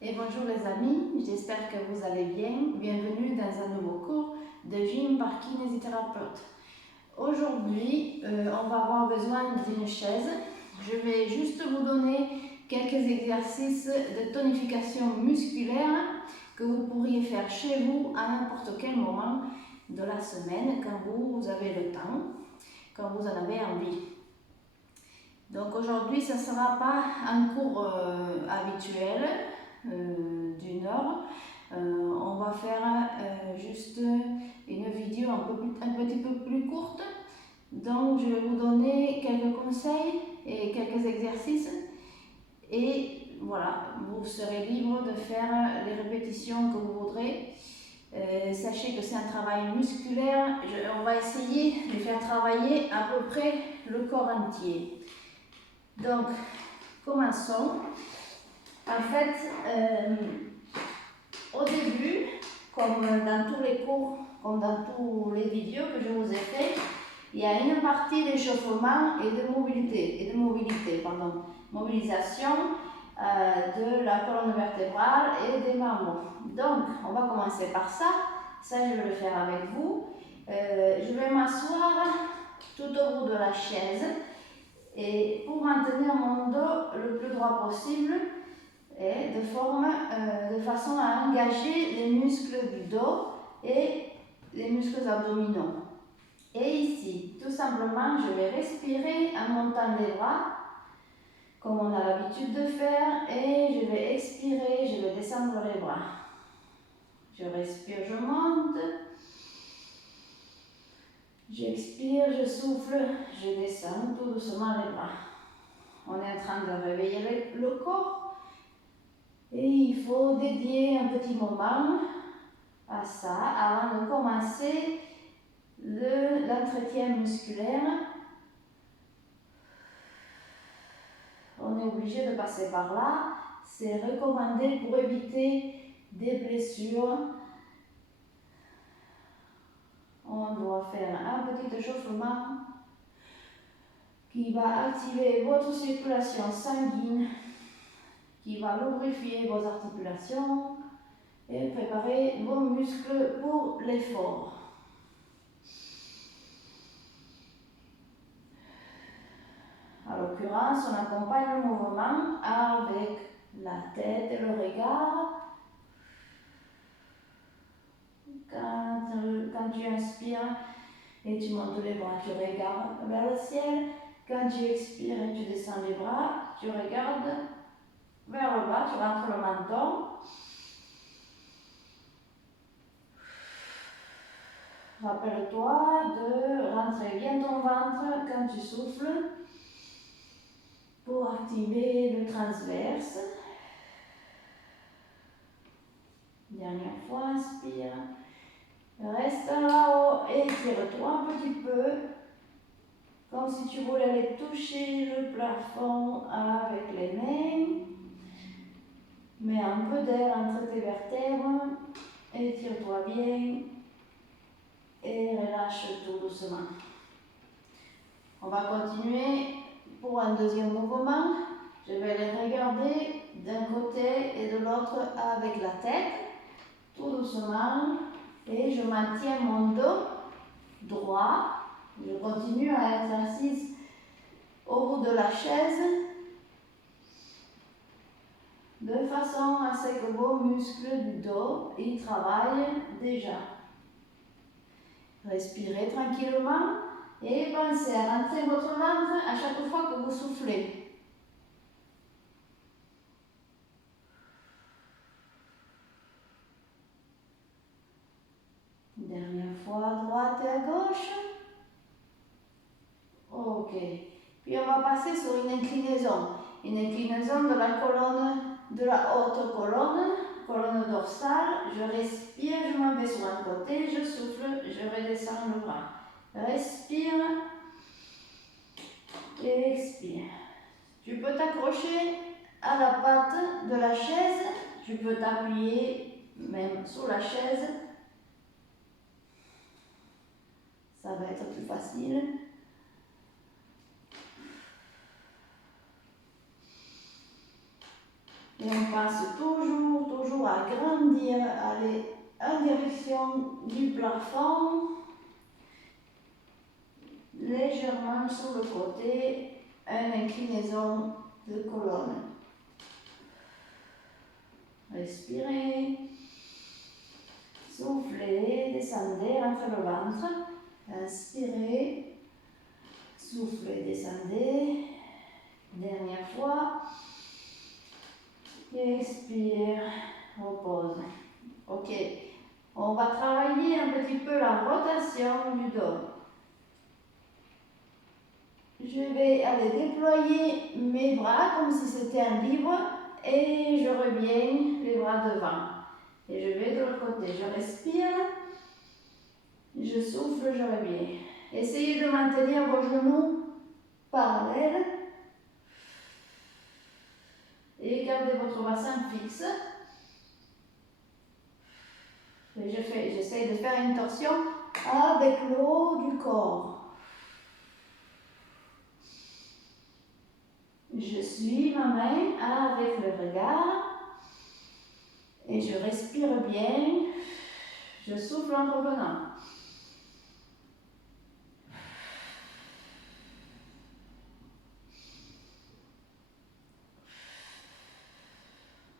Et bonjour les amis, j'espère que vous allez bien. Bienvenue dans un nouveau cours de gym par kinésithérapeute. Aujourd'hui, on va avoir besoin d'une chaise. Je vais juste vous donner quelques exercices de tonification musculaire que vous pourriez faire chez vous à n'importe quel moment de la semaine, quand vous avez le temps, quand vous en avez envie. Donc aujourd'hui, ce ne sera pas un cours habituel d'une heure. On va faire juste une vidéo un petit peu plus courte. Donc je vais vous donner quelques conseils et quelques exercices. Et voilà, vous serez libre de faire les répétitions que vous voudrez. Sachez que c'est un travail musculaire. On va essayer de faire travailler à peu près le corps entier. Donc, commençons. En fait, au début, comme dans tous les cours, comme dans tous les vidéos que je vous ai fait, il y a une partie d'échauffement et de mobilité, mobilisation de la colonne vertébrale et des membres. Donc, on va commencer par ça. Ça, je vais le faire avec vous. Je vais m'asseoir tout au bout de la chaise. Et pour maintenir mon dos le plus droit possible et de façon à engager les muscles du dos et les muscles abdominaux. Et ici, tout simplement, je vais respirer en montant les bras, comme on a l'habitude de faire, et je vais expirer, je vais descendre les bras. Je respire, je monte. J'expire, je souffle, je descends tout doucement les bras. On est en train de réveiller le corps et il faut dédier un petit moment à ça avant de commencer l'entretien musculaire. On est obligé de passer par là. C'est recommandé pour éviter des blessures. On doit faire un petit échauffement qui va activer votre circulation sanguine, qui va lubrifier vos articulations et préparer vos muscles pour l'effort. En l'occurrence, on accompagne le mouvement avec la tête et le regard. Quand tu inspires et tu montes les bras, tu regardes vers le ciel. Quand tu expires et tu descends les bras, tu regardes vers le bas, tu rentres le menton. Rappelle-toi de rentrer bien ton ventre quand tu souffles pour activer le transverse. Dernière fois, inspire. Reste là-haut et tire-toi un petit peu, comme si tu voulais aller toucher le plafond avec les mains. Mets un peu d'air entre tes vertèbres, étire-toi bien et relâche tout doucement. On va continuer pour un deuxième mouvement. Je vais les regarder d'un côté et de l'autre avec la tête, tout doucement, et je maintiens mon dos droit. Je continue à être assise au bout de la chaise, de façon à ce que vos muscles du dos y travaillent déjà. Respirez tranquillement et pensez à rentrer votre ventre à chaque fois que vous soufflez. Dernière fois à droite et à gauche. Ok. Puis on va passer sur une inclinaison. Une inclinaison de la colonne, de la haute colonne dorsale. Je respire, je m'en vais sur un côté, je souffle, je redescends le bras. Respire et expire. Tu peux t'accrocher à la patte de la chaise, tu peux t'appuyer même sur la chaise. Ça va être plus facile. Et on passe toujours à grandir, aller en direction du plafond, légèrement sur le côté, une inclinaison de colonne. Respirez, soufflez, descendez, rentrez le ventre, inspirez, soufflez, descendez, dernière fois, expire, repose. Ok, on va travailler un petit peu la rotation du dos. Je vais aller déployer mes bras comme si c'était un livre et je reviens les bras devant. Et je vais de l'autre côté, je respire, je souffle, je reviens. Essayez de maintenir vos genoux parallèles et gardez votre bassin fixe. J'essaie de faire une torsion avec le haut du corps. Je suis ma main avec le regard et je respire bien. Je souffle en revenant.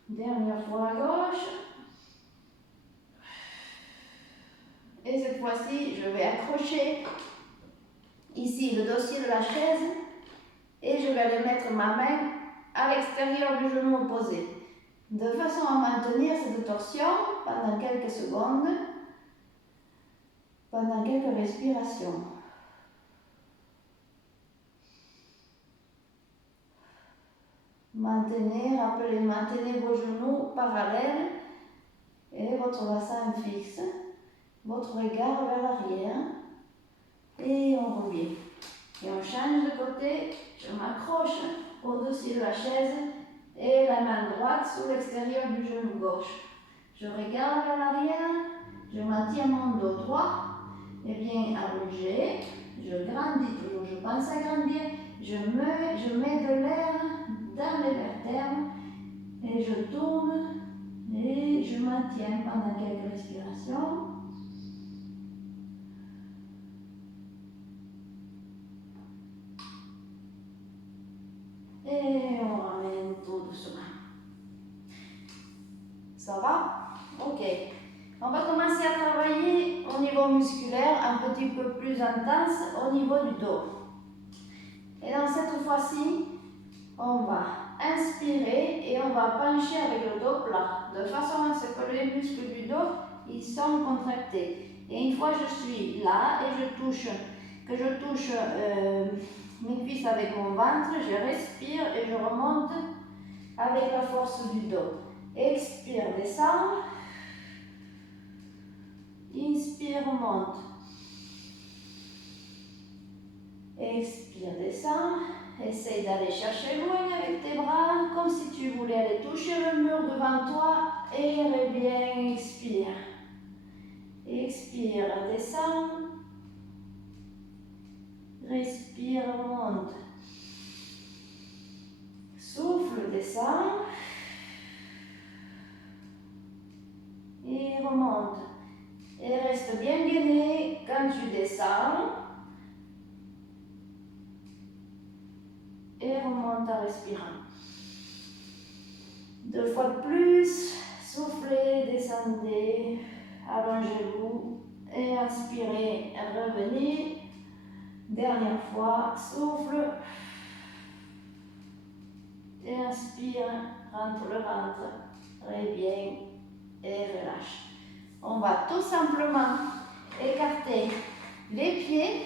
Dernière fois à gauche. Et cette fois-ci, je vais accrocher ici le dossier de la chaise et je vais aller mettre ma main à l'extérieur du genou opposé, de façon à maintenir cette torsion pendant quelques secondes, pendant quelques respirations. Maintenez vos genoux parallèles et votre bassin fixe, votre regard vers l'arrière et on revient. Et on change de côté, je m'accroche au-dessus de la chaise et la main droite sous l'extérieur du genou gauche. Je regarde vers l'arrière, je maintiens mon dos droit et bien allongé, je grandis toujours, je pense à grandir, je mets de l'air dans les vertèbres et je tourne et je maintiens pendant quelques respirations. Et on ramène tout doucement. Ça va? Ok. On va commencer à travailler au niveau musculaire un petit peu plus intense au niveau du dos. Et dans cette fois-ci, on va inspirer et on va pencher avec le dos plat, de façon à ce que les muscles du dos ils sont contractés. Et une fois que je suis là et je touche mes cuisses avec mon ventre, je respire et je remonte avec la force du dos. Expire, descend. Inspire, monte. Expire, descend. Essaye d'aller chercher loin avec tes bras, comme si tu voulais aller toucher le mur devant toi. Et reviens, expire. Expire, descend. Respire, monte. Souffle, descend. Et remonte. Et reste bien gainé quand tu descends. Et remonte en respirant. 2 fois de plus. Soufflez, descendez. Allongez-vous. Et inspirez, revenez. Dernière fois, souffle. Et inspire, rentre le ventre. Reviens et relâche. On va tout simplement écarter les pieds.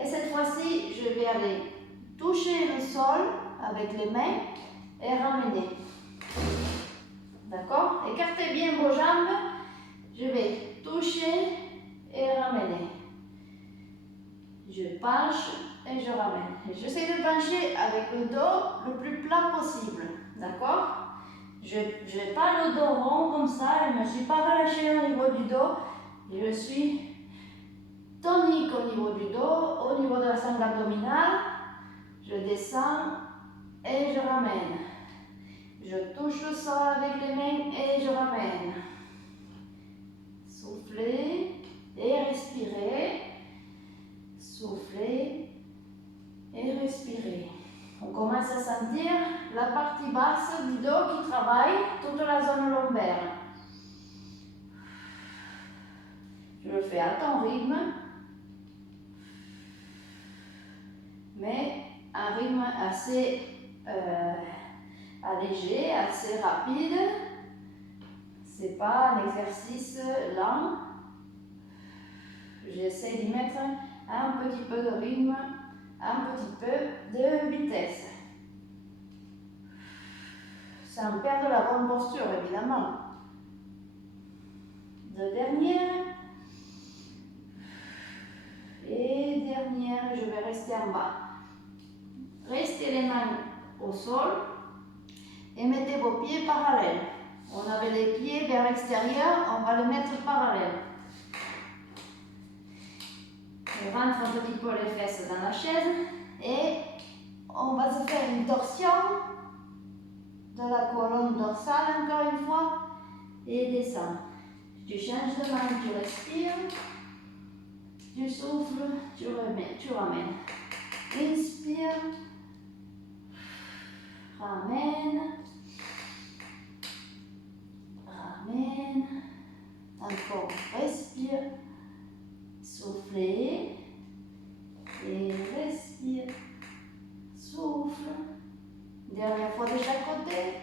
Et cette fois-ci, je vais aller toucher le sol avec les mains et ramener. D'accord? Écartez bien vos jambes. Je vais toucher et ramener. Je penche et je ramène. J'essaie de pencher avec le dos le plus plat possible. D'accord? Je n'ai pas le dos rond comme ça, je ne me suis pas relâchée au niveau du dos. Je suis tonique au niveau du dos, au niveau de la sangle abdominale. Je descends et je ramène. Je touche le sol avec les mains et je ramène. Soufflez et respirez. Soufflez et respirez. On commence à sentir la partie basse du dos qui travaille toute la zone lombaire. Je le fais à ton rythme, mais un rythme assez allégé, assez rapide. C'est pas un exercice lent. J'essaie d'y mettre un petit peu de rythme, un petit peu de vitesse. Sans perdre la bonne posture, évidemment. Deux dernières. Et dernière, je vais rester en bas. Restez les mains au sol et mettez vos pieds parallèles. On avait les pieds vers l'extérieur, on va les mettre parallèles. Je rentre un petit peu les fesses dans la chaise et on va se faire une torsion de la colonne dorsale encore une fois et descend. Tu changes de main, tu respires, tu souffles, tu ramènes. Inspire, ramène, ramène, encore respire, soufflez et respire, souffle. Dernière fois de chaque côté.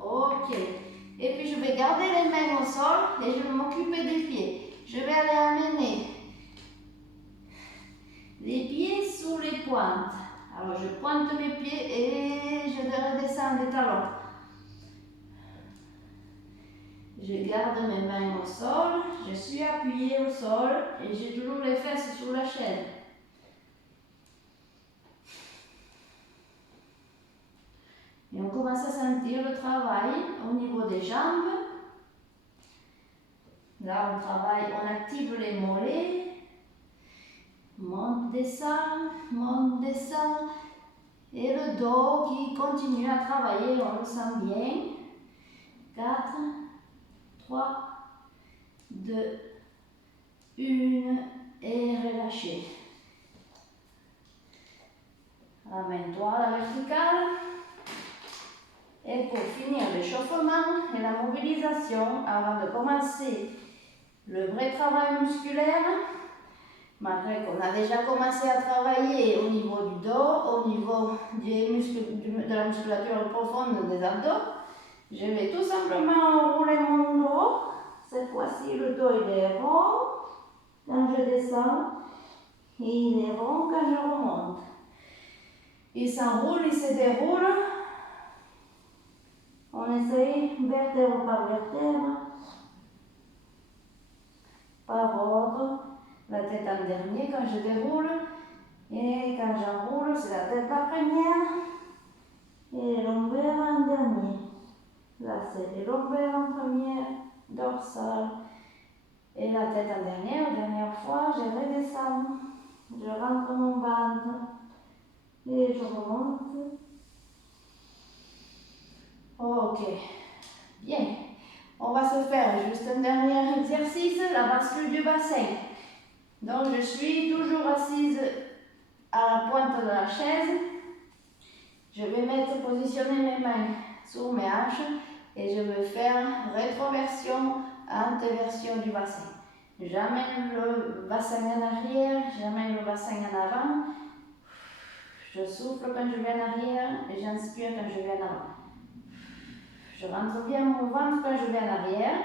Ok. Et puis je vais garder les mains au sol et je vais m'occuper des pieds. Je vais aller amener les pieds sous les pointes. Alors je pointe mes pieds et je vais redescendre les talons. Je garde mes mains au sol, je suis appuyée au sol et j'ai toujours les fesses sur la chaise. Et on commence à sentir le travail au niveau des jambes. Là, on active les mollets. Monte, descend, et le dos qui continue à travailler, on le sent bien. 4, 3, 2, 1 et relâchez. Ramène-toi à la verticale. Et pour finir l'échauffement et la mobilisation, avant de commencer le vrai travail musculaire, malgré qu'on a déjà commencé à travailler au niveau du dos, au niveau de la musculature profonde des abdos, je vais tout simplement enrouler mon dos. Cette fois-ci, le dos il est rond quand je descends et il est rond quand je remonte. Il s'enroule, il se déroule. On essaye vertèbre par vertèbre, par ordre. La tête en dernier quand je déroule. Et quand j'enroule, c'est la tête la première. Et les lombaires en dernier. Là, c'est les lombaires en première, dorsale. Et la tête en dernière. Dernière fois, je redescends. Je rentre mon ventre. Et je remonte. Ok. Bien. On va se faire juste un dernier exercice, la bascule du bassin. Donc, je suis toujours assise à la pointe de la chaise. Je vais positionner mes mains sur mes hanches et je vais faire rétroversion, antéversion du bassin. J'amène le bassin en arrière, j'amène le bassin en avant. Je souffle quand je vais en arrière et j'inspire quand je vais en avant. Je rentre bien mon ventre quand je vais en arrière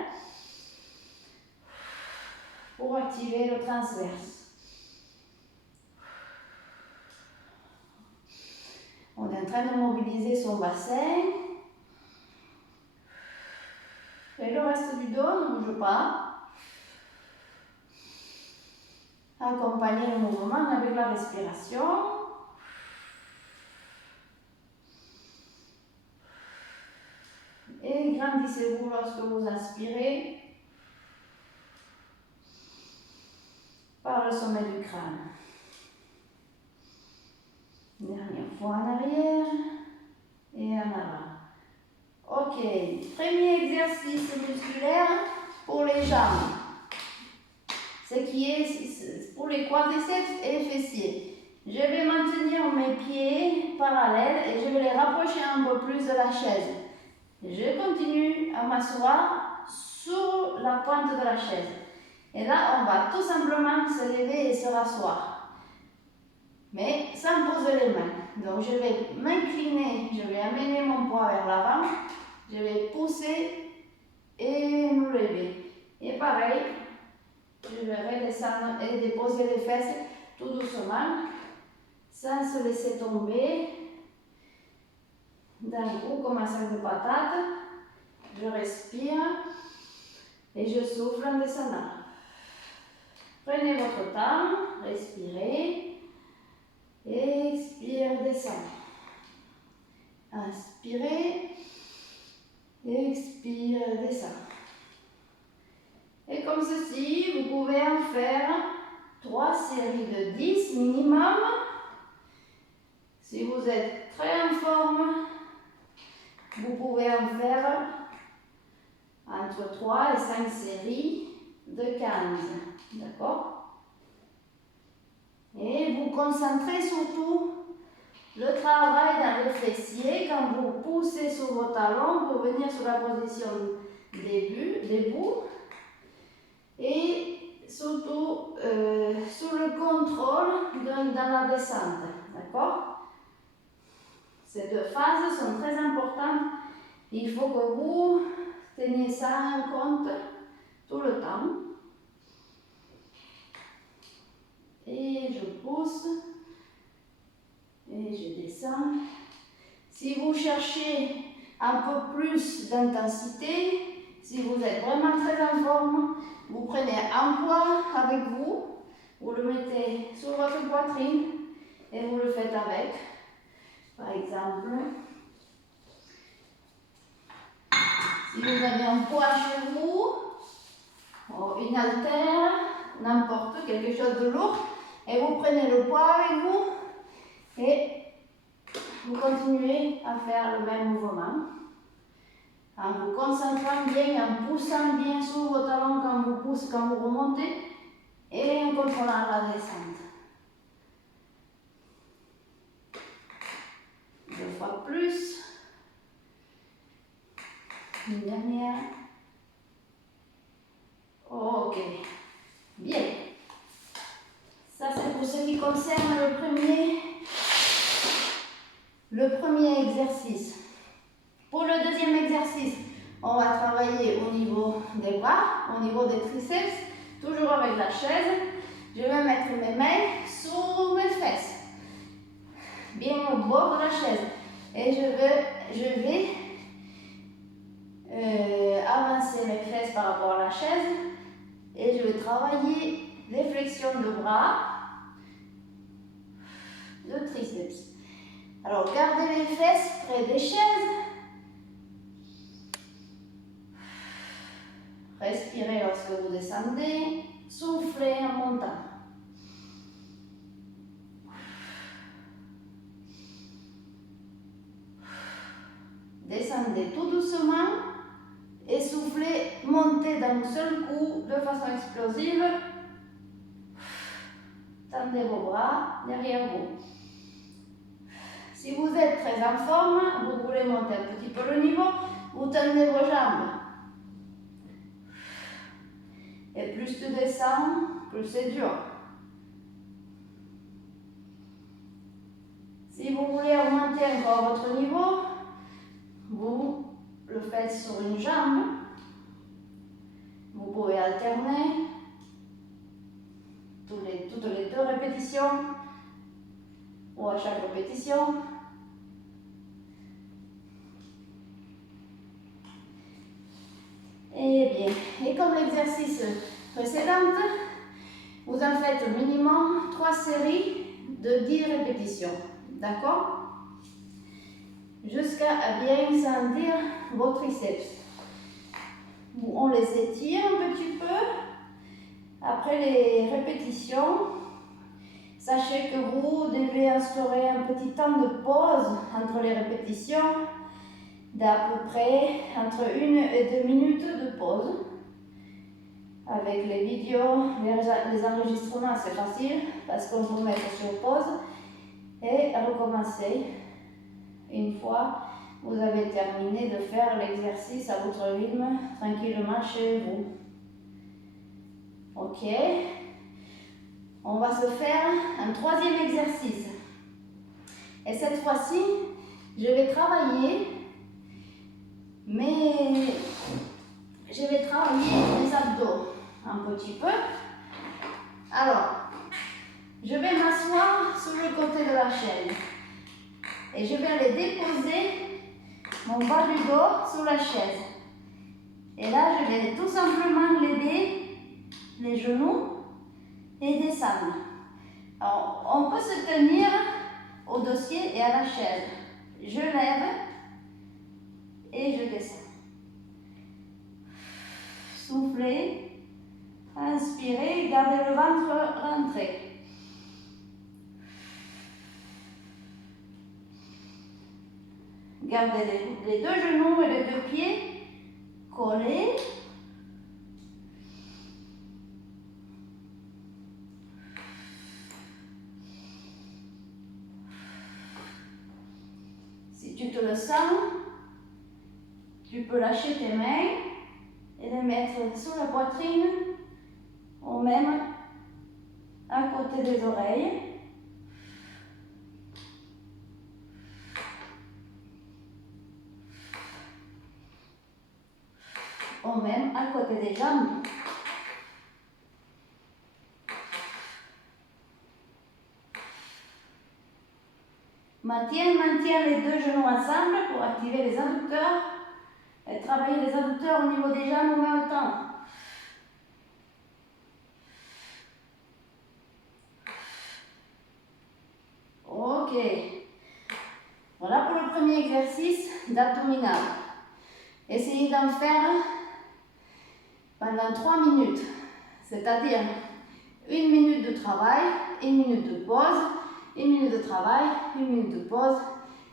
pour activer le transverse. On est en train de mobiliser son bassin. Et le reste du dos ne bouge pas. Accompagnez le mouvement avec la respiration. Et grandissez-vous lorsque vous inspirez par le sommet du crâne. Dernière fois en arrière et en avant. Ok, premier exercice musculaire pour les jambes. Ce qui est pour les quadriceps et fessiers. Je vais maintenir mes pieds parallèles et je vais les rapprocher un peu plus de la chaise. Je continue à m'asseoir sur la pointe de la chaise. Et là, on va tout simplement se lever et se rasseoir. Mais sans poser les mains. Donc, je vais m'incliner, je vais amener mon poids vers l'avant. Je vais pousser et me lever. Et pareil, je vais redescendre et déposer les fesses tout doucement, sans se laisser tomber d'un coup comme un sac de patates. Je respire et je souffle en descendant. Prenez votre temps, respirez, expire, descendez. Inspirez, expire, descendez. Et comme ceci, vous pouvez en faire 3 séries de 10 minimum. Si vous êtes très en forme, vous pouvez en faire entre 3 et 5 séries de 15. D'accord? Et vous concentrez surtout le travail dans le fessier quand vous poussez sur vos talons pour venir sur la position debout. Et surtout sous le contrôle dans la descente. D'accord? Ces deux phases sont très importantes. Il faut que vous teniez ça en compte tout le temps. Et je pousse. Et je descends. Si vous cherchez un peu plus d'intensité, si vous êtes vraiment très en forme, vous prenez un poids avec vous, vous le mettez sur votre poitrine et vous le faites avec. Par exemple, si vous avez un poids chez vous, une haltère, n'importe, quelque chose de lourd, et vous prenez le poids avec vous et vous continuez à faire le même mouvement. En vous concentrant bien, en poussant bien sur vos talons quand vous poussez, quand vous remontez, et en contrôlant la descente. 2 fois plus. Une dernière. Ok. Bien. Ça, c'est pour ce qui concerne le premier exercice. Pour le deuxième exercice, on va travailler au niveau des bras, au niveau des triceps, toujours avec la chaise. Je vais mettre mes mains sur mes fesses, bien au bord de la chaise. Et je vais avancer mes fesses par rapport à la chaise et je vais travailler les flexions de bras, de triceps. Alors, gardez les fesses près des chaises. Respirez lorsque vous descendez, soufflez en montant. Descendez tout doucement et soufflez, montez d'un seul coup de façon explosive. Tendez vos bras derrière vous. Si vous êtes très en forme, vous voulez monter un petit peu le niveau, vous tendez vos jambes. Et plus tu descends, plus c'est dur. Si vous voulez augmenter encore votre niveau, vous le faites sur une jambe. Vous pouvez alterner toutes les 2 répétitions ou à chaque répétition. Et bien, et comme l'exercice précédent, vous en faites minimum 3 séries de 10 répétitions. D'accord? Jusqu'à bien sentir vos triceps. On les étire un petit peu. Après les répétitions, Sachez que vous devez instaurer un petit temps de pause entre les répétitions, d'à peu près entre 1 et 2 minutes de pause. Avec les vidéos, les enregistrements, c'est facile parce qu'on peut mettre sur pause et recommencer une fois vous avez terminé de faire l'exercice à votre rythme tranquillement chez vous. Ok, on va se faire un troisième exercice. Et cette fois-ci, je vais travailler, mais je vais travailler les abdos un petit peu. Alors, je vais m'asseoir sur le côté de la chaise et je vais aller déposer mon bas du dos sur la chaise. Et là, je vais tout simplement lever les genoux et descendre. Alors, on peut se tenir au dossier et à la chaise. Je lève et je descends. Soufflez, inspirez, gardez le ventre rentré. Gardez les deux genoux et les deux pieds collés. Si tu te le sens, tu peux lâcher tes mains et les mettre sur la poitrine ou même à côté des oreilles. Ou même à côté des jambes. Maintiens les deux genoux ensemble pour activer les adducteurs et travailler les adducteurs au niveau des jambes en même temps. Ok. Voilà pour le premier exercice d'abdominal. Essayez d'en faire pendant 3 minutes, c'est-à-dire 1 minute de travail, 1 minute de pause, 1 minute de travail, 1 minute de pause,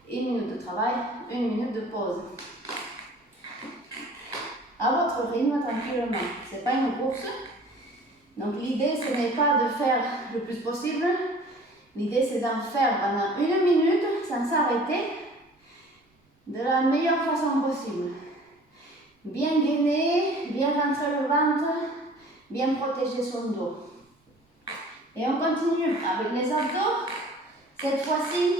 1 minute de travail, 1 minute de pause. À votre rythme, tranquillement. Ce n'est pas une course. Donc l'idée, ce n'est pas de faire le plus possible. L'idée, c'est d'en faire pendant 1 minute sans s'arrêter de la meilleure façon possible. Bien gainer, bien rentrer le ventre, bien protéger son dos. Et on continue avec les abdos. Cette fois-ci,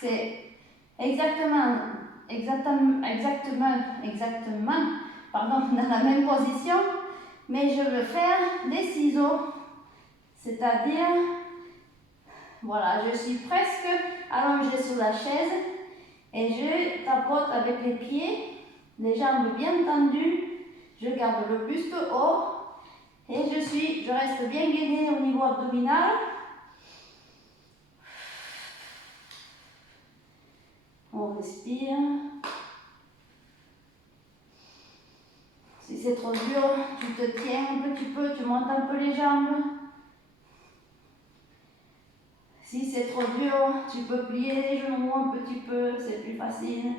c'est exactement, dans la même position, mais je veux faire des ciseaux. C'est-à-dire, voilà, je suis presque allongée sur la chaise et je tapote avec les pieds. Les jambes bien tendues, je garde le buste haut et je reste bien gainée au niveau abdominal. On respire. Si c'est trop dur, tu te tiens un petit peu, tu montes un peu les jambes. Si c'est trop dur, tu peux plier les genoux un petit peu, c'est plus facile.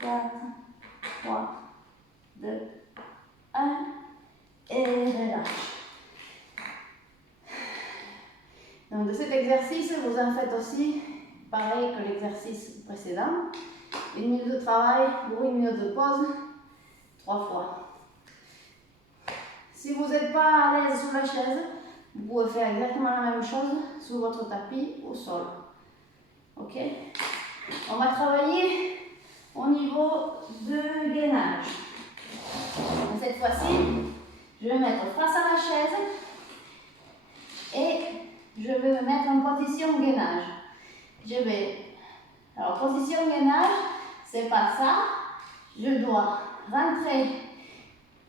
Quatre, 3, 2, 1 et relâche. Donc de cet exercice, vous en faites aussi pareil que l'exercice précédent. 1 minute de travail pour 1 minute de pause, 3 fois. Si vous n'êtes pas à l'aise sur la chaise, vous pouvez faire exactement la même chose sur votre tapis au sol. Ok? On va travailler au niveau de gainage. Cette fois-ci, je vais me mettre face à la chaise et je vais me mettre en position gainage. Alors, position gainage, c'est pas ça. Je dois rentrer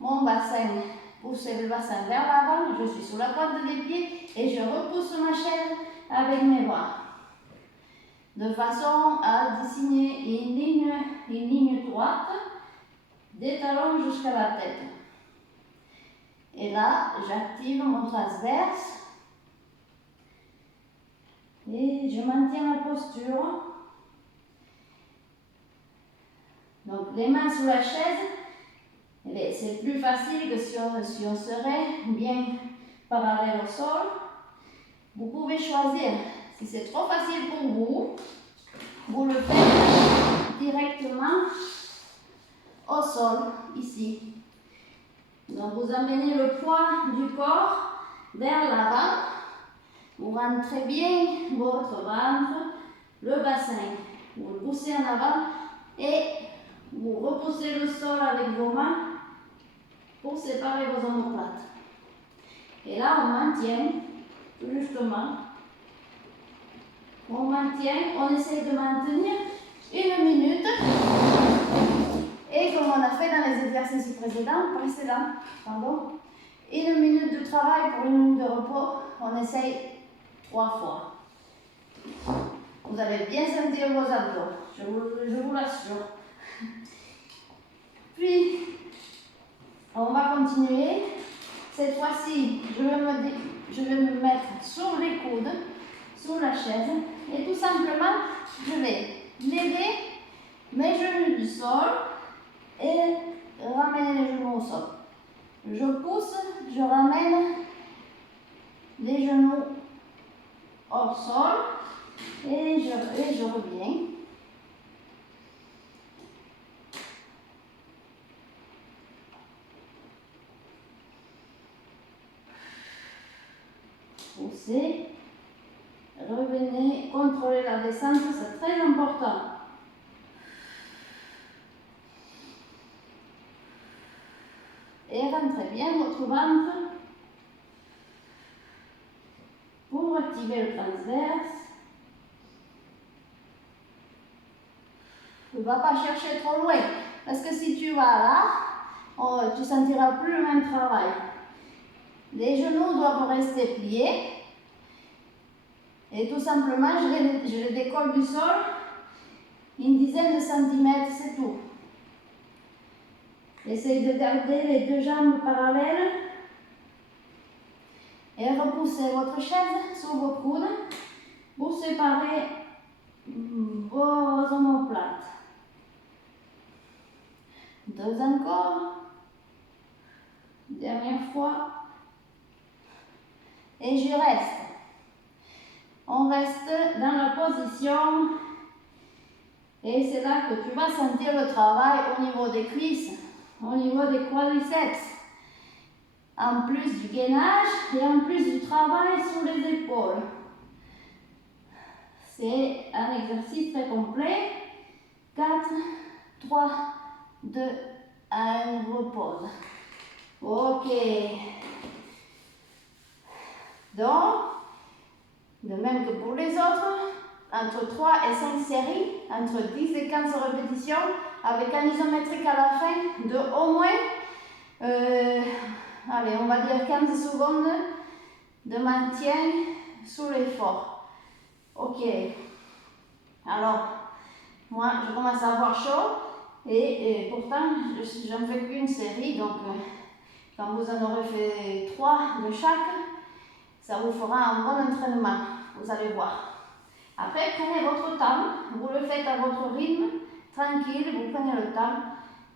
mon bassin, pousser le bassin vers l'avant. Je suis sur la pointe des pieds et je repousse ma chaise avec mes bras. De façon à dessiner une ligne droite des talons jusqu'à la tête. Et là, j'active mon transverse. Et je maintiens la posture. Donc les mains sous la chaise, c'est plus facile que si on serait bien parallèle au sol. Vous pouvez choisir. Si c'est trop facile pour vous, vous le faites directement au sol, ici. Donc vous amenez le poids du corps vers l'avant. Vous rentrez bien votre ventre, le bassin. Vous le poussez en avant et vous repoussez le sol avec vos mains pour séparer vos omoplates. Et là, on maintient, tout justement. On maintient, on essaie de maintenir 1 minute. Et comme on a fait dans les exercices précédents, 1 minute de travail pour 1 minute de repos, on essaye 3 fois. Vous allez bien sentir vos abdos, je vous l'assure. Puis, on va continuer. Cette fois-ci, je vais me mettre sur les coudes, sur la chaise, et tout simplement, je vais lever mes genoux du sol et ramener les genoux au sol. Je pousse, je ramène les genoux hors sol et je reviens. Poussez, revenez, contrôlez la descente, c'est très important. Et rentrez bien votre ventre pour activer le transverse. Ne va pas chercher trop loin, parce que si tu vas là, tu ne sentiras plus le même travail. Les genoux doivent rester pliés. Et tout simplement, je les décolle du sol une dizaine de centimètres, c'est tout. Essayez de garder les 2 jambes parallèles et repoussez votre chaise sur vos coudes pour séparer vos omoplates. 2 encore. Dernière fois. Et je reste. On reste dans la position et c'est là que tu vas sentir le travail au niveau des cuisses, au niveau des quadriceps, en plus du gainage et en plus du travail sur les épaules. C'est un exercice très complet. 4, 3, 2, 1, repose. Ok. Donc, de même que pour les autres, entre 3 et 5 séries, entre 10 et 15 répétitions, avec un isométrique à la fin de au moins, allez, on va dire 15 secondes de maintien sous l'effort. Ok. Alors, moi, je commence à avoir chaud et pourtant, j'en fais qu'une série, donc quand vous en aurez fait 3 de chaque, ça vous fera un bon entraînement, vous allez voir. Après, prenez votre temps, vous le faites à votre rythme, tranquille, vous prenez le temps,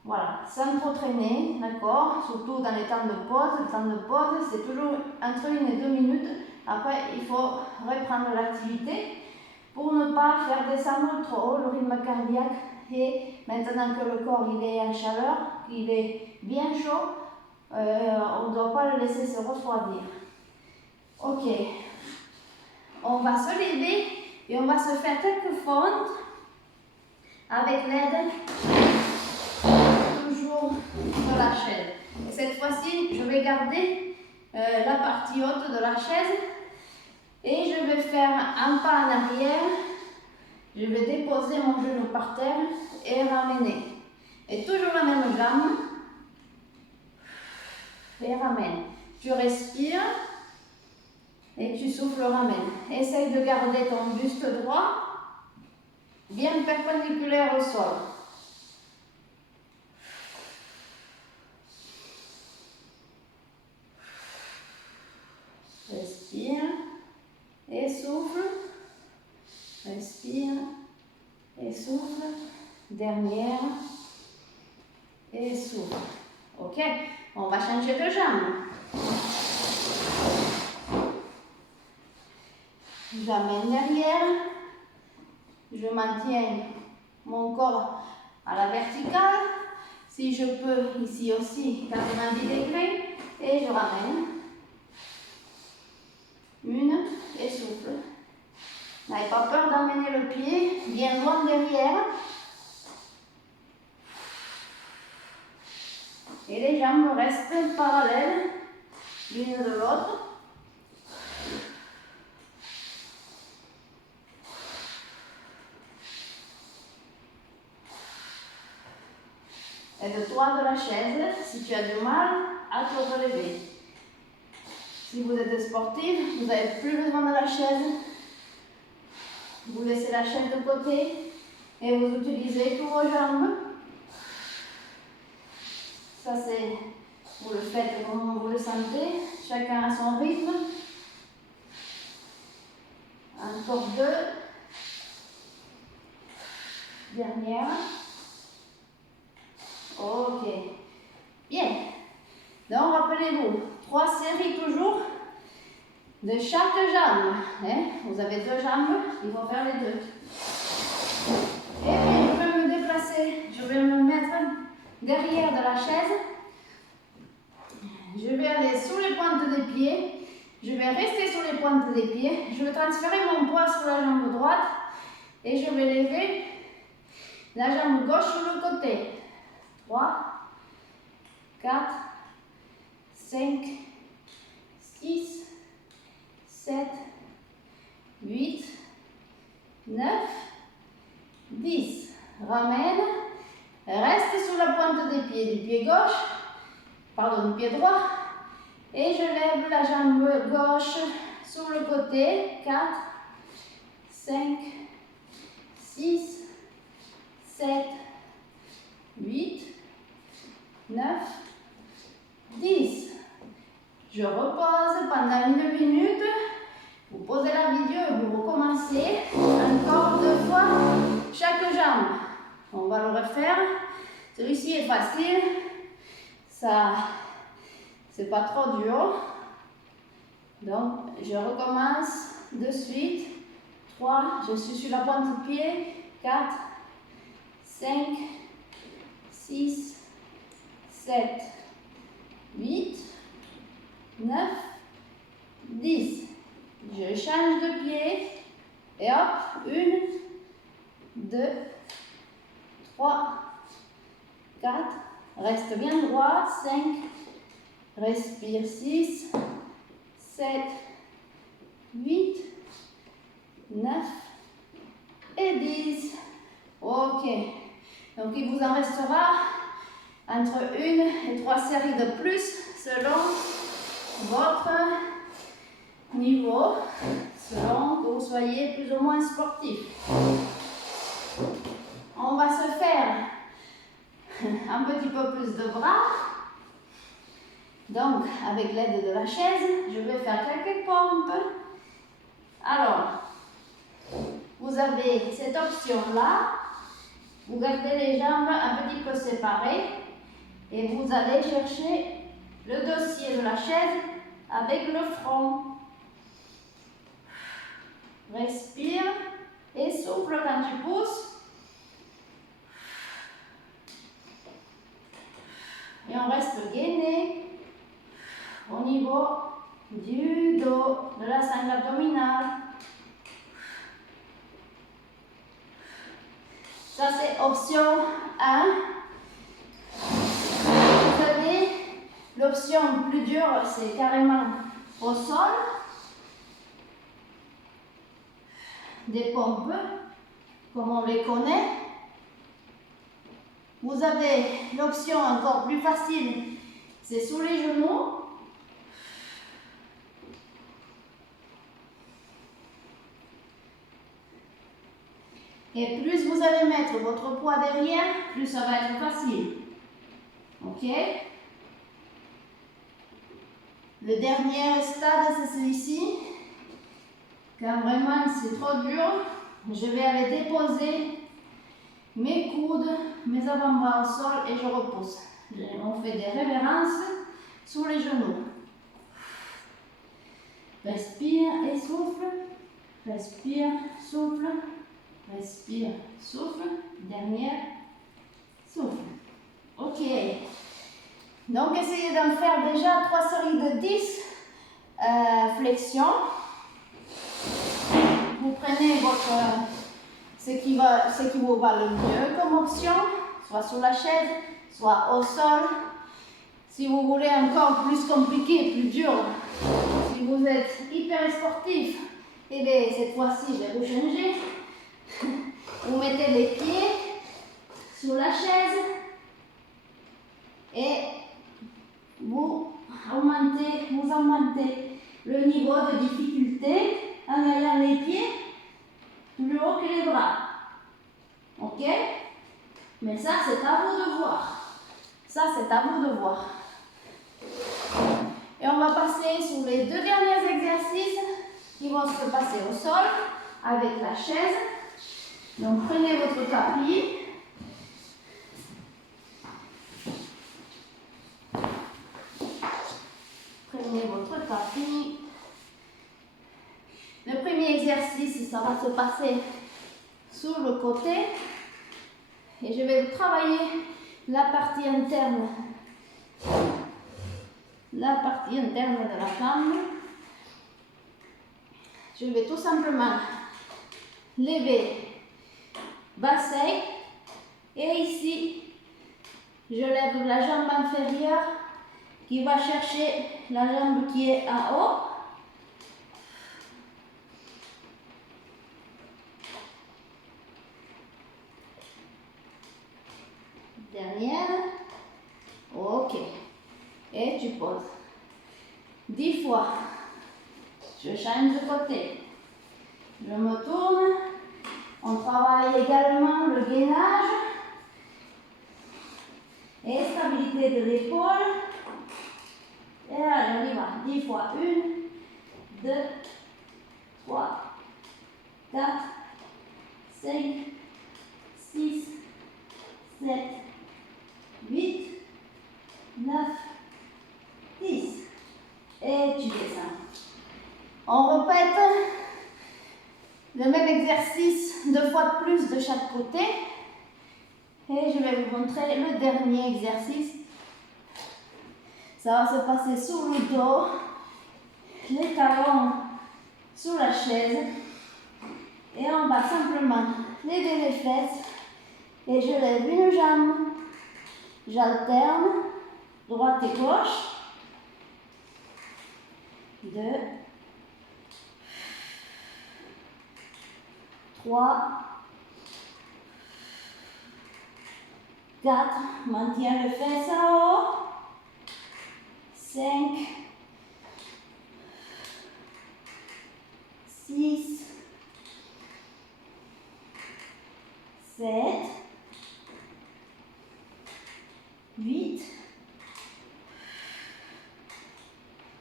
voilà, sans trop traîner, d'accord, surtout dans les temps de pause. Le temps de pause, c'est toujours entre 1 et 2 minutes. Après, il faut reprendre l'activité pour ne pas faire descendre trop haut le rythme cardiaque. Et maintenant que le corps il est en chaleur, il est bien chaud, on ne doit pas le laisser se refroidir. Ok, on va se lever et on va se faire quelques fentes avec l'aide toujours de la chaise. Et cette fois-ci, je vais garder la partie haute de la chaise et je vais faire un pas en arrière. Je vais déposer mon genou par terre et ramener. Et toujours la même jambe. Et ramène. Tu respires. Et tu souffles, ramène. Essaye de garder ton buste droit, bien perpendiculaire au sol. Respire et souffle. Respire et souffle. Dernière et souffle. Ok, on va changer de jambe. J'amène derrière. Je maintiens mon corps à la verticale. Si je peux, ici aussi, 90 degrés. Et je ramène. Une et souffle. N'ayez pas peur d'emmener le pied bien loin derrière. Et les jambes restent parallèles l'une de l'autre. Aide-toi de la chaise si tu as du mal à te relever. Si vous êtes sportif, vous n'avez plus besoin de la chaise. Vous laissez la chaise de côté et vous utilisez tous vos jambes. Ça, c'est, vous le faites comme vous le sentez. Chacun à son rythme. Encore 2. Dernière. Ok. Bien. Donc, rappelez-vous, 3 séries toujours de chaque jambe. Vous avez 2 jambes, il faut faire les 2. Et puis, je vais me déplacer. Je vais me mettre derrière de la chaise. Je vais aller sous les pointes des pieds. Je vais rester sur les pointes des pieds. Je vais transférer mon poids sur la jambe droite. Et je vais lever la jambe gauche sur le côté. 3, 4, 5, 6, 7, 8, 9, 10. Ramène. Reste sur la pointe des pieds. Du pied gauche. Pardon, du pied droit. Et je lève la jambe gauche sur le côté. 4, 5, 6, 7, 8, 9, 10. Je repose pendant 1 minute. Vous posez la vidéo et vous recommencez. Encore 2 fois chaque jambe. On va le refaire. Celui-ci est facile. Ça, c'est pas trop dur. Donc, je recommence de suite. 3, je suis sur la pointe de pied. 4, 5, 6, 7, 8, 9, 10. Je change de pied. Et hop, 1, 2, 3, 4. Reste bien droit. 5. Respire. 6, 7, 8, 9 et 10. Ok. Donc, il vous en restera entre 1 et 3 séries de plus selon votre niveau, selon que vous soyez plus ou moins sportif. On va se faire un petit peu plus de bras. Donc, avec l'aide de la chaise, je vais faire quelques pompes. Alors, vous avez cette option-là. Vous gardez les jambes un petit peu séparées et vous allez chercher le dossier de la chaise avec le front. Respire et souffle quand tu pousses. Et on reste gainé au niveau du dos, de la sangle abdominale. Ça, c'est option 1. Vous avez l'option plus dure, c'est carrément au sol. Des pompes, comme on les connaît. Vous avez l'option encore plus facile, c'est sous les genoux. Et plus vous allez mettre votre poids derrière, plus ça va être facile. Ok? Le dernier stade, c'est celui-ci. Quand vraiment c'est trop dur, je vais aller déposer mes coudes, mes avant-bras au sol et je repousse. On fait des révérences sur les genoux. Respire et souffle. Respire, souffle. Respire, souffle. Dernière, souffle. Ok. Donc essayez d'en faire déjà 3 séries de 10 flexions. Vous prenez ce qui vous va le mieux comme option, soit sur la chaise, soit au sol. Si vous voulez encore plus compliqué, plus dur, si vous êtes hyper sportif, et bien cette fois-ci je vais vous changer. Vous mettez les pieds sur la chaise et vous augmentez le niveau de difficulté en ayant les pieds plus haut que les bras. Ok? Mais ça, c'est à vous de voir. Ça, c'est à vous de voir. Et on va passer sur les 2 derniers exercices qui vont se passer au sol avec la chaise. Donc, prenez votre tapis. Prenez votre tapis. Le premier exercice, ça va se passer sur le côté. Et je vais travailler la partie interne. La partie interne de la jambe. Je vais tout simplement lever bassin. Et ici, je lève la jambe inférieure qui va chercher la jambe qui est en haut. Dernière. Ok. Et tu poses. 10 fois. Je change de côté. Je me tourne. On travaille également le gainage. Et stabilité de l'épaule. Et allez, on y va. 10 fois. 1, 2, 3, 4, 5, 6, 7, 8, 9, 10. Et tu descends. On répète le même exercice 2 fois de plus de chaque côté. Et je vais vous montrer le dernier exercice. Ça va se passer sur le dos, les talons sur la chaise. Et on va simplement lever les fesses. Et je lève une jambe. J'alterne, droite et gauche. 2, 3, 4, maintiens les fesses en haut. 5, 6, 7, 8,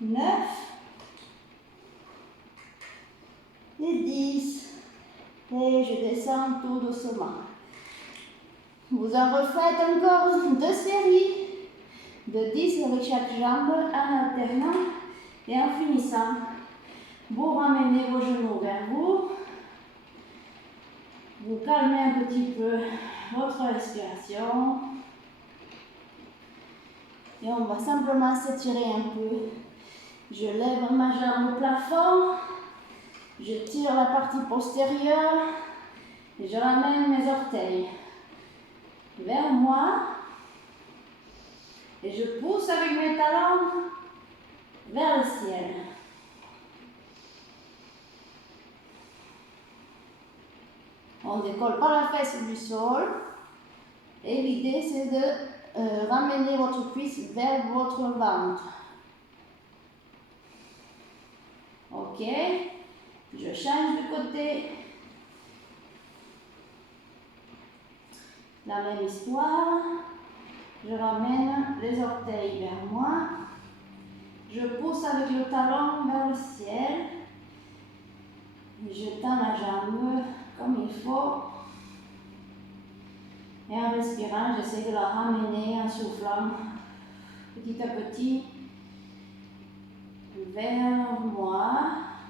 9 et 10. Et je descends tout doucement. Vous en refaites encore 2 séries de 10 avec chaque jambe en alternant et en finissant. Vous ramenez vos genoux vers vous. Vous calmez un petit peu votre respiration. Et on va simplement s'étirer un peu. Je lève ma jambe au plafond. Je tire la partie postérieure. Et je ramène mes orteils vers moi. Et je pousse avec mes talons vers le ciel. On ne décolle pas la fesse du sol. Et l'idée, c'est de ramener votre cuisse vers votre ventre. Ok. Je change de côté. La même histoire. Je ramène les orteils vers moi. Je pousse avec le talon vers le ciel. Je tends la jambe comme il faut. Et en respirant, j'essaie de la ramener en soufflant petit à petit vers moi,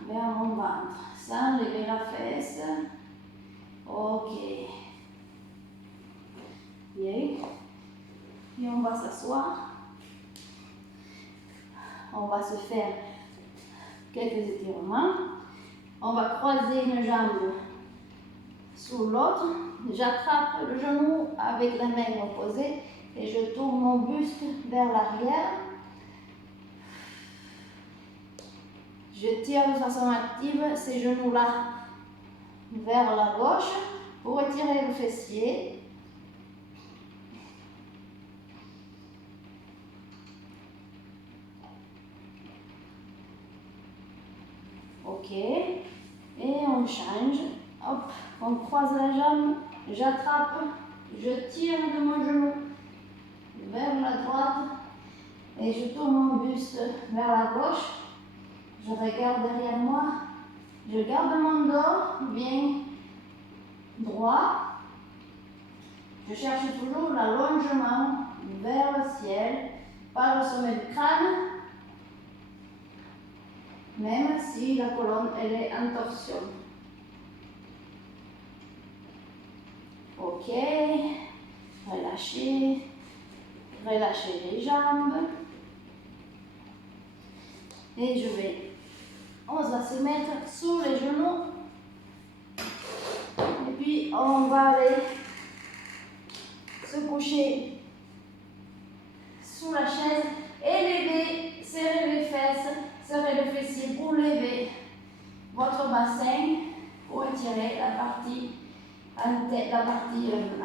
vers mon ventre, sans lever la fesse. Ok. Bien. Et on va s'asseoir. On va se faire quelques étirements. On va croiser une jambe sur l'autre. J'attrape le genou avec la main opposée et je tourne mon buste vers l'arrière. Je tire de façon active ces genoux-là vers la gauche pour étirer le fessier. Ok. Et on change. Hop, on croise la jambe. J'attrape. Je tire de mon genou vers la droite. Et je tourne mon buste vers la gauche. Je regarde derrière moi. Je garde mon dos bien droit. Je cherche toujours l'allongement vers le ciel, par le sommet du crâne, même si la colonne elle est en torsion. Ok, relâchez, relâchez les jambes. Et on va se mettre sur les genoux. Et puis on va aller se coucher sous la chaise et lever, serrer les fesses, serrer le fessier pour lever votre bassin, pour étirer la partie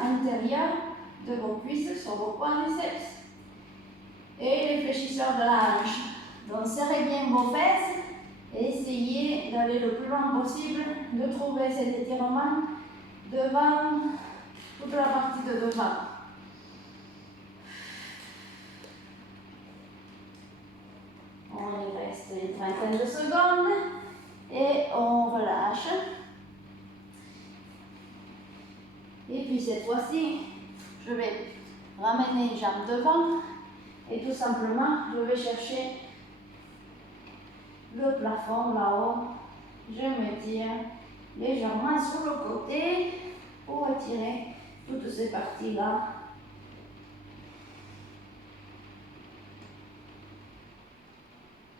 antérieure de vos cuisses sur vos quadriceps et les fléchisseurs de la hanche. Donc serrez bien vos fesses et essayez d'aller le plus loin possible, de trouver cet étirement devant toute la partie de devant. On y reste une trentaine de secondes et on relâche. Et puis cette fois-ci, je vais ramener une jambe devant et tout simplement, je vais chercher le plafond là-haut. Je m'étire légèrement sur le côté pour étirer toutes ces parties-là.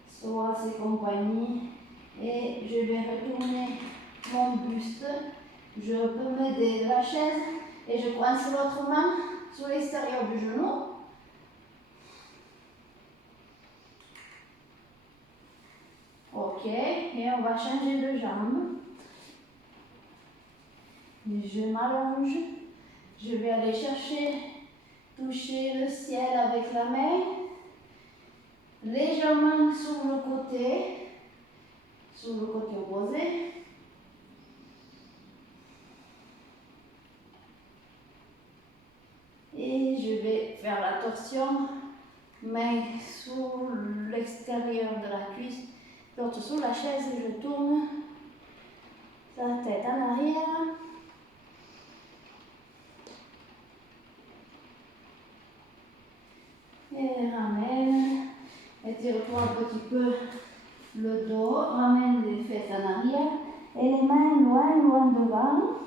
Soit ces compagnies. Et je vais retourner mon buste. Je peux m'aider de la chaise et je coince l'autre main sur l'extérieur du genou. Ok, et on va changer de jambe. Je m'allonge. Je vais aller toucher le ciel avec la main. Légèrement sur le côté opposé. Et je vais faire la torsion, main sur l'extérieur de la cuisse, l'autre sur la chaise, je tourne la tête en arrière. Et ramène, étire-toi un petit peu le dos, ramène les fesses en arrière et les mains loin devant.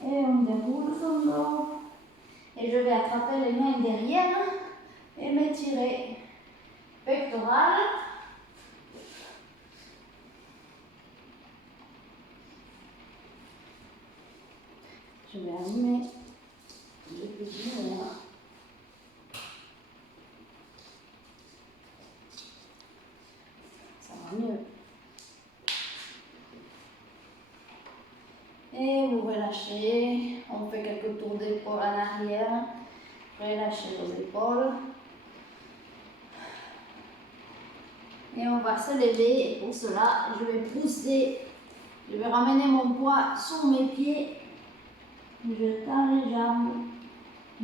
Et on déroule son dos. Et je vais attraper les mains derrière et m'étirer. Pectoral. Je vais allumer le petit lumière. Ça va mieux. Et vous relâchez. On fait quelques tours d'épaule en arrière. Relâchez vos épaules. Et on va se lever. Et pour cela, je vais pousser. Je vais ramener mon poids sur mes pieds. Je tends les jambes.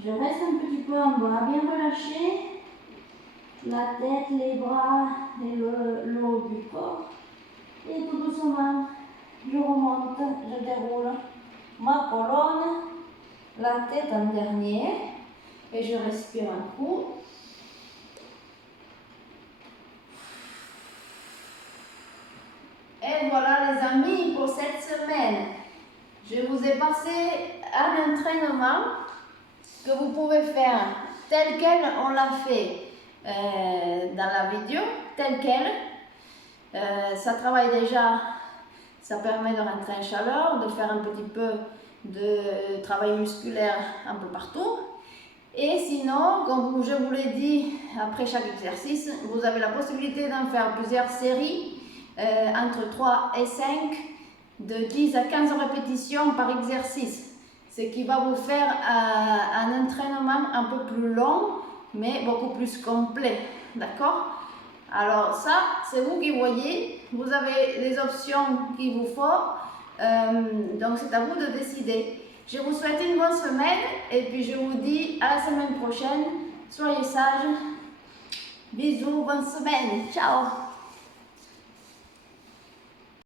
Je reste un petit peu en bas, bien relâché. La tête, les bras et le haut du corps. Et tout doucement, je remonte, je déroule ma colonne, la tête en dernier. Et je respire un coup. Et voilà les amis pour cette semaine. Je vous ai passé un entraînement que vous pouvez faire tel quel on l'a fait dans la vidéo, tel quel. Ça travaille déjà, ça permet de rentrer en chaleur, de faire un petit peu de travail musculaire un peu partout. Et sinon, comme je vous l'ai dit, après chaque exercice, vous avez la possibilité d'en faire plusieurs séries, entre 3 et 5, de 10 à 15 répétitions par exercice. Ce qui va vous faire un entraînement un peu plus long, mais beaucoup plus complet. D'accord? Alors ça, c'est vous qui voyez. Vous avez les options qu'il vous faut. Donc c'est à vous de décider. Je vous souhaite une bonne semaine et puis je vous dis à la semaine prochaine. Soyez sages. Bisous, bonne semaine. Ciao.